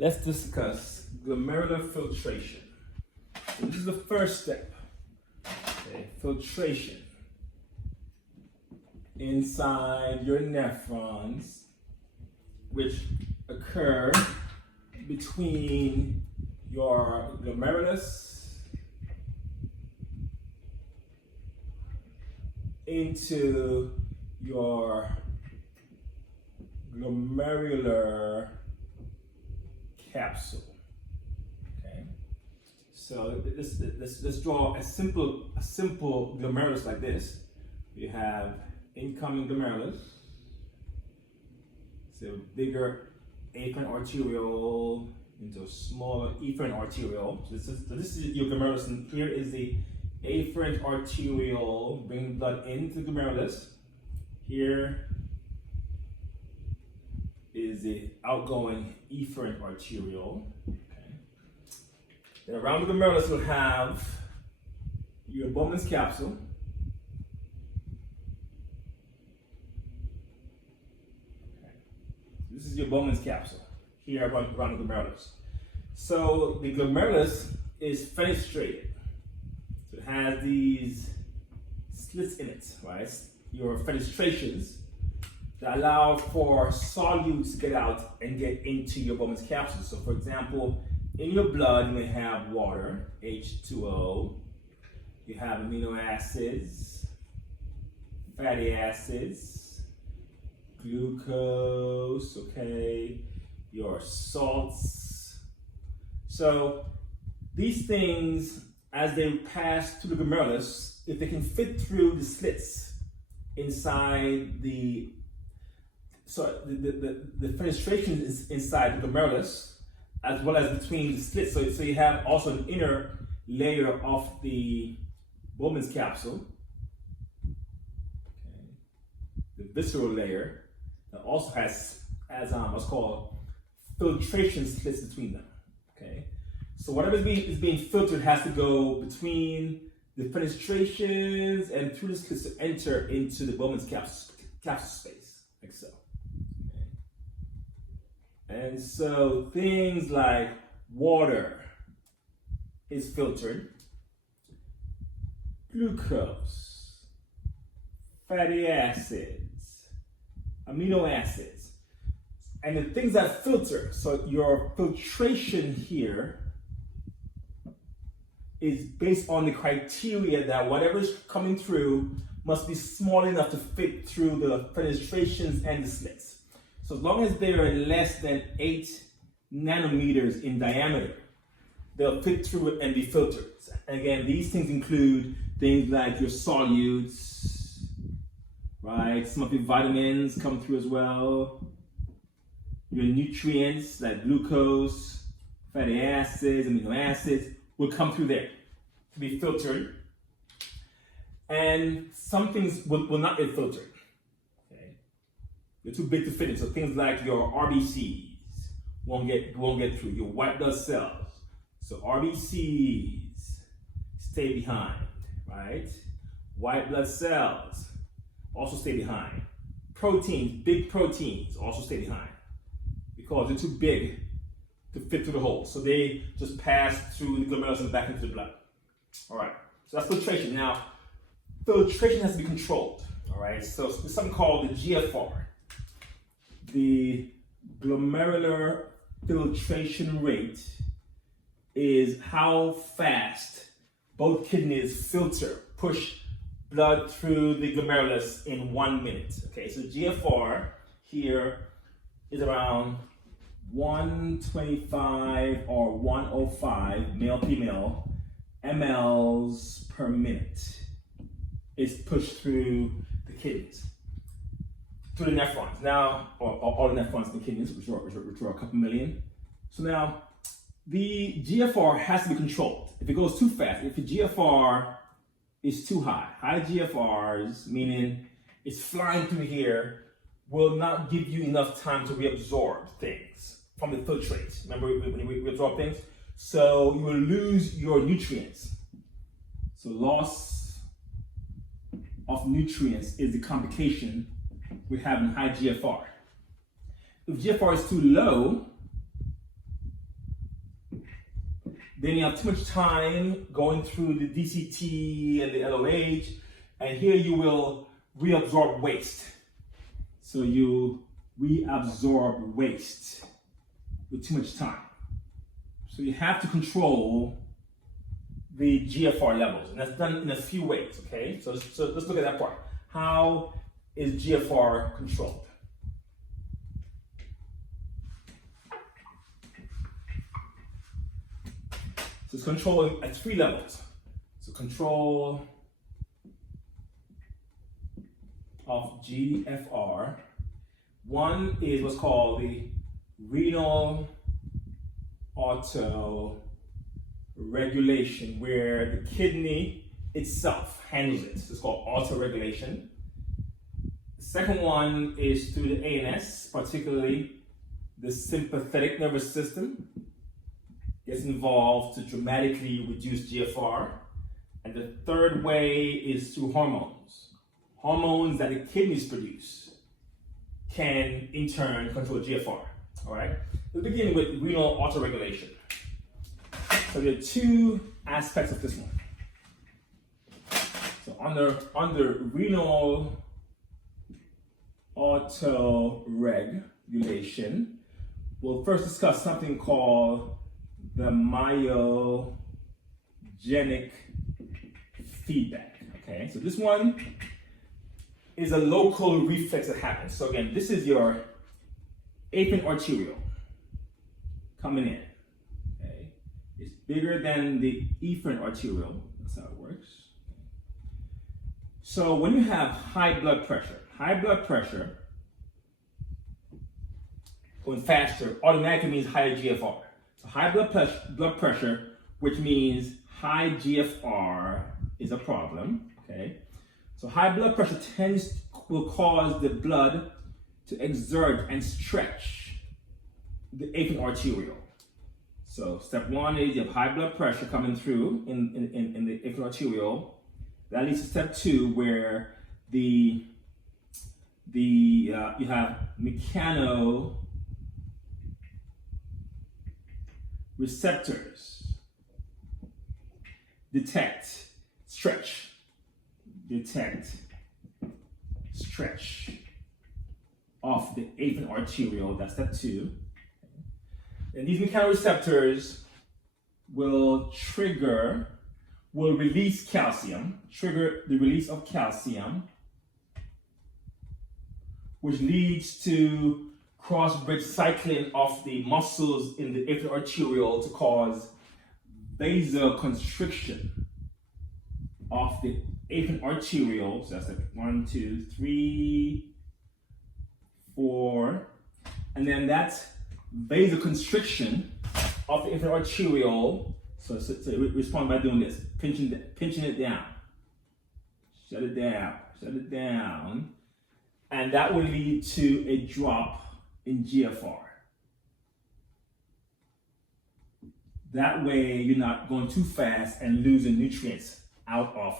let's discuss glomerular filtration. So this is the first step. Okay, filtration inside your nephrons, which occur between your glomerulus into your glomerular capsule. Okay, so let's draw a simple glomerulus like this. You have incoming glomerulus, so bigger afferent arteriole into a smaller efferent arteriole. So this is your glomerulus, and here is the afferent arteriole bringing blood into the glomerulus. Here is the outgoing efferent arteriole. Okay. Then around the glomerulus you'll have your Bowman's capsule. Okay. This is your Bowman's capsule here around the glomerulus. So the glomerulus is fenestrated. So it has these slits in it, right? Your fenestrations that allow for solutes to get out and get into your Bowman's capsule. So for example, in your blood you may have water, H2O, you have amino acids, fatty acids, glucose, okay, your salts. So these things, as they pass through the glomerulus, if they can fit through the slits inside the fenestration is inside the glomerulus, as well as between the slits. So you have also an inner layer of the Bowman's capsule, okay. The visceral layer that also has what's called filtration slits between them. Okay, so whatever is being filtered has to go between the fenestrations and through the slits to enter into the Bowman's capsule space, like so. And so things like water is filtered, glucose, fatty acids, amino acids, and the things that filter. So your filtration here is based on the criteria that whatever's coming through must be small enough to fit through the fenestrations and the slits. So as long as they are less than 8 nanometers in diameter, they'll fit through it and be filtered. And again, these things include things like your solutes, right? Some of your vitamins come through as well. Your nutrients like glucose, fatty acids, amino acids will come through there to be filtered. And some things will not get filtered. They're too big to fit in. So things like your RBCs won't get through. Your white blood cells. So RBCs stay behind, right? White blood cells also stay behind. Proteins, big proteins also stay behind because they're too big to fit through the hole. So they just pass through the glomerulus and back into the blood. All right, so that's filtration. Now, filtration has to be controlled, all right? So there's something called the GFR. The glomerular filtration rate is how fast both kidneys push blood through the glomerulus in 1 minute. Okay, so GFR here is around 125 or 105 male-female mLs per minute is pushed through the kidneys. To the nephrons now, or all the nephrons in the kidneys, which are a couple million. So now, the GFR has to be controlled. If it goes too fast, if the GFR is too high GFRs, meaning it's flying through here, will not give you enough time to reabsorb things from the filtrate. Remember when we absorb things? So you will lose your nutrients. So loss of nutrients is the complication with having high GFR. If GFR is too low, then you have too much time going through the DCT and the LOH, and here you will reabsorb waste. So you reabsorb waste with too much time. So you have to control the GFR levels, and that's done in a few ways, okay? So let's look at that part. How is GFR controlled? So it's controlled at 3 levels. So control of GFR. One is what's called the renal auto regulation, where the kidney itself handles it. So it's called auto-regulation. The second one is through the ANS, particularly the sympathetic nervous system gets involved to dramatically reduce GFR. And the third way is through hormones. Hormones that the kidneys produce can in turn control GFR. All right, we'll begin with renal autoregulation. So there are 2 aspects of this one. So under renal autoregulation, we'll first discuss something called the myogenic feedback. Okay, so this one is a local reflex that happens. So again, this is your afferent arteriole coming in. Okay, it's bigger than the efferent arteriole. That's how it works. So when you have high blood pressure going faster automatically means higher GFR. So high blood pressure, which means high GFR, is a problem. Okay, so high blood pressure will cause the blood to exert and stretch the afferent arteriole. So step 1 is you have high blood pressure coming through in the afferent arteriole. That leads to step 2, where you have mechanoreceptors detect stretch of the afferent arteriole. That's step 2. And these mechanoreceptors will release calcium, trigger the release of calcium, which leads to cross-bridge cycling of the muscles in the afferent arteriole to cause vasoconstriction of the afferent arteriole. So that's like 1, 2, 3, 4, and then that's vasoconstriction of the afferent arteriole. So it responds by doing this, pinching it down, shut it down, and that will lead to a drop in GFR. That way, you're not going too fast and losing nutrients out of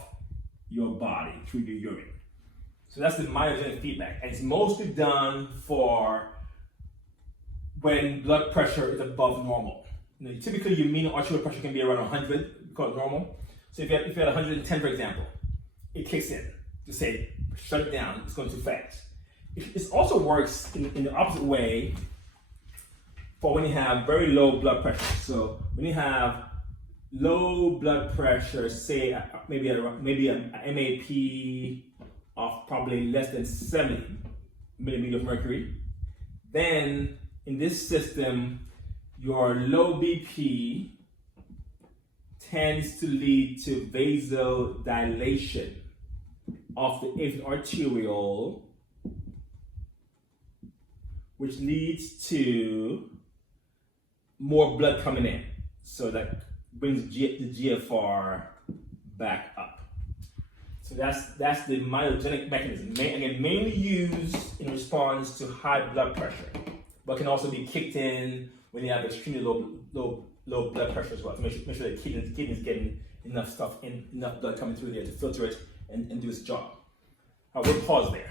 your body through your urine. So that's the myogenic feedback, and it's mostly done for when blood pressure is above normal. Typically, your mean arterial pressure can be around 100, because normal. So if you had 110, for example, it kicks in to say, shut it down, it's going too fast. It also works in the opposite way for when you have very low blood pressure. So when you have low blood pressure, say maybe an MAP of probably less than 70 millimeter of mercury, then in this system, your low BP tends to lead to vasodilation of the afferent arteriole, which leads to more blood coming in. So that brings the GFR back up. So that's the myogenic mechanism. Again, mainly used in response to high blood pressure, but can also be kicked in when you have extremely low blood pressure as well, to make sure the kidney's getting enough blood coming through there to filter it and do its job. We'll pause there.